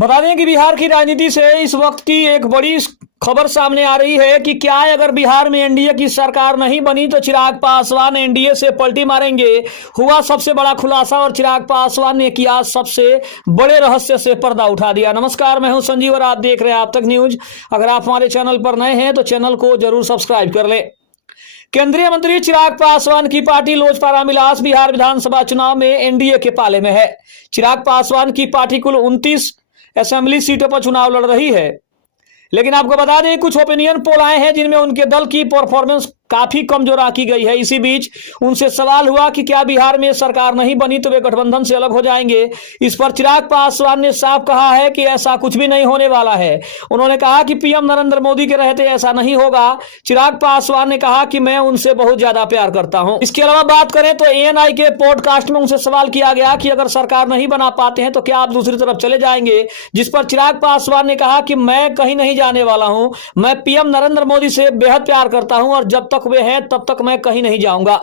बता दें कि बिहार की राजनीति से इस वक्त की एक बड़ी खबर सामने आ रही है कि क्या अगर बिहार में एनडीए की सरकार नहीं बनी तो चिराग पासवान एनडीए से पलटी मारेंगे। हुआ सबसे बड़ा खुलासा और चिराग पासवान ने किया सबसे बड़े रहस्य से पर्दा उठा दिया। नमस्कार, मैं हूं संजीव और आप देख रहे हैं आप तक न्यूज। अगर आप हमारे चैनल पर नए हैं तो चैनल को जरूर सब्सक्राइब कर ले। केंद्रीय मंत्री चिराग पासवान की पार्टी लोजपा रामविलास बिहार विधानसभा चुनाव में एनडीए के पाले में है। चिराग पासवान की पार्टी कुल 29 असेंबली सीटों पर चुनाव लड़ रही है, लेकिन आपको बता दें कुछ ओपिनियन पोल आए हैं जिनमें उनके दल की परफॉर्मेंस काफी कमजोर आंकी गई है। इसी बीच उनसे सवाल हुआ कि क्या बिहार में सरकार नहीं बनी तो वे गठबंधन से अलग हो जाएंगे। इस पर चिराग पासवान ने साफ कहा है कि ऐसा कुछ भी नहीं होने वाला है। उन्होंने कहा कि पीएम नरेंद्र मोदी के रहते ऐसा नहीं होगा। चिराग पासवान ने कहा कि मैं उनसे बहुत ज्यादा प्यार करता हूं। इसके अलावा बात करें तो एएनआई के पॉडकास्ट में उनसे सवाल किया गया कि अगर सरकार नहीं बना पाते हैं तो क्या आप दूसरी तरफ चले जाएंगे, जिस पर चिराग पासवान ने कहा कि मैं कहीं नहीं जाने वाला हूं। मैं पीएम नरेंद्र मोदी से बेहद प्यार करता हूं और जब तक वे हैं तब तक मैं कहीं नहीं जाऊंगा।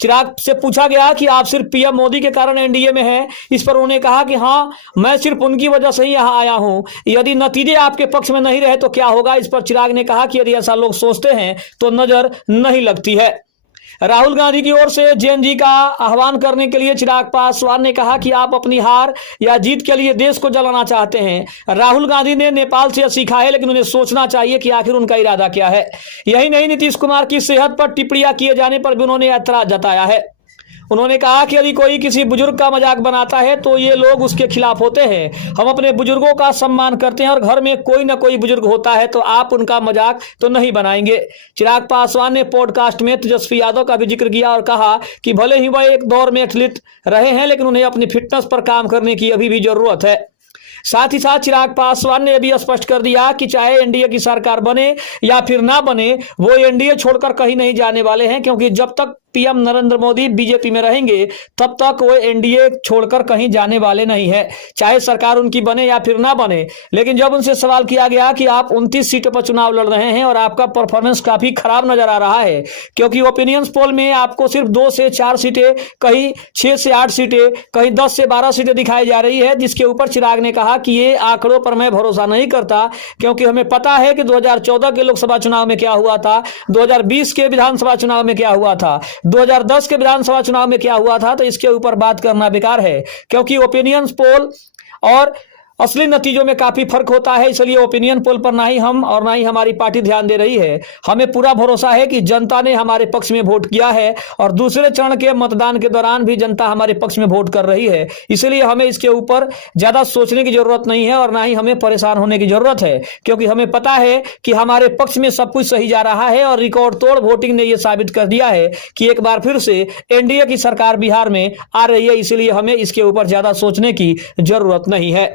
चिराग से पूछा गया कि आप सिर्फ पीएम मोदी के कारण एनडीए में हैं। इस पर उन्होंने कहा कि हां, मैं सिर्फ उनकी वजह से ही यहां आया हूं। यदि नतीजे आपके पक्ष में नहीं रहे तो क्या होगा। इस पर चिराग ने कहा कि यदि ऐसा लोग सोचते हैं तो नजर नहीं लगती है। राहुल गांधी की ओर से जेएनजी का आह्वान करने के लिए चिराग पासवान ने कहा कि आप अपनी हार या जीत के लिए देश को जलाना चाहते हैं। राहुल गांधी ने नेपाल से सीखा है, लेकिन उन्हें सोचना चाहिए कि आखिर उनका इरादा क्या है। यही नहीं, नीतीश कुमार की सेहत पर टिप्पणियां किए जाने पर भी उन्होंने ऐतराज जताया है। उन्होंने कहा कि यदि कोई किसी बुजुर्ग का मजाक बनाता है तो ये लोग उसके खिलाफ होते हैं। हम अपने बुजुर्गों का सम्मान करते हैं और घर में कोई ना कोई बुजुर्ग होता है तो आप उनका मजाक तो नहीं बनाएंगे। चिराग पासवान ने पॉडकास्ट में तेजस्वी यादव का भी जिक्र किया और कहा कि भले ही वह एक दौर में एथलीट रहे हैं, लेकिन उन्हें अपनी फिटनेस पर काम करने की अभी भी जरूरत है। साथ ही साथ चिराग पासवान ने भी स्पष्ट कर दिया कि चाहे एनडीए की सरकार बने या फिर ना बने, वो एनडीए छोड़कर कहीं नहीं जाने वाले हैं, क्योंकि जब तक पीएम नरेंद्र मोदी बीजेपी में रहेंगे तब तक वो एनडीए छोड़कर कहीं जाने वाले नहीं है, चाहे सरकार उनकी बने या फिर ना बने। लेकिन जब उनसे सवाल किया गया कि आप 29 सीटों पर चुनाव लड़ रहे हैं और आपका परफॉर्मेंस काफी खराब नजर आ रहा है, क्योंकि ओपिनियंस पोल में आपको सिर्फ 2 से 4 सीटें, कहीं 6 से 8 सीटें, कहीं 10 से 12 सीटें दिखाई जा रही है, जिसके ऊपर चिराग ने कहा कि ये आंकड़ों पर मैं भरोसा नहीं करता, क्योंकि हमें पता है कि 2014 के लोकसभा चुनाव में क्या हुआ था, 2020 के विधानसभा चुनाव में क्या हुआ था, 2010 के विधानसभा चुनाव में क्या हुआ था। तो इसके ऊपर बात करना बेकार है, क्योंकि ओपिनियंस पोल और असली नतीजों में काफी फर्क होता है। इसलिए ओपिनियन पोल पर ना ही हम और ना ही हमारी पार्टी ध्यान दे रही है। हमें पूरा भरोसा है कि जनता ने हमारे पक्ष में वोट किया है और दूसरे चरण के मतदान के दौरान भी जनता हमारे पक्ष में वोट कर रही है। इसलिए हमें इसके ऊपर ज्यादा सोचने की जरूरत नहीं है और ना ही हमें परेशान होने की जरूरत है, क्योंकि हमें पता है कि हमारे पक्ष में सब कुछ सही जा रहा है और रिकॉर्ड तोड़ वोटिंग ने यह साबित कर दिया है कि एक बार फिर से एनडीए की सरकार बिहार में आ रही है। इसलिए हमें इसके ऊपर ज्यादा सोचने की जरूरत नहीं है।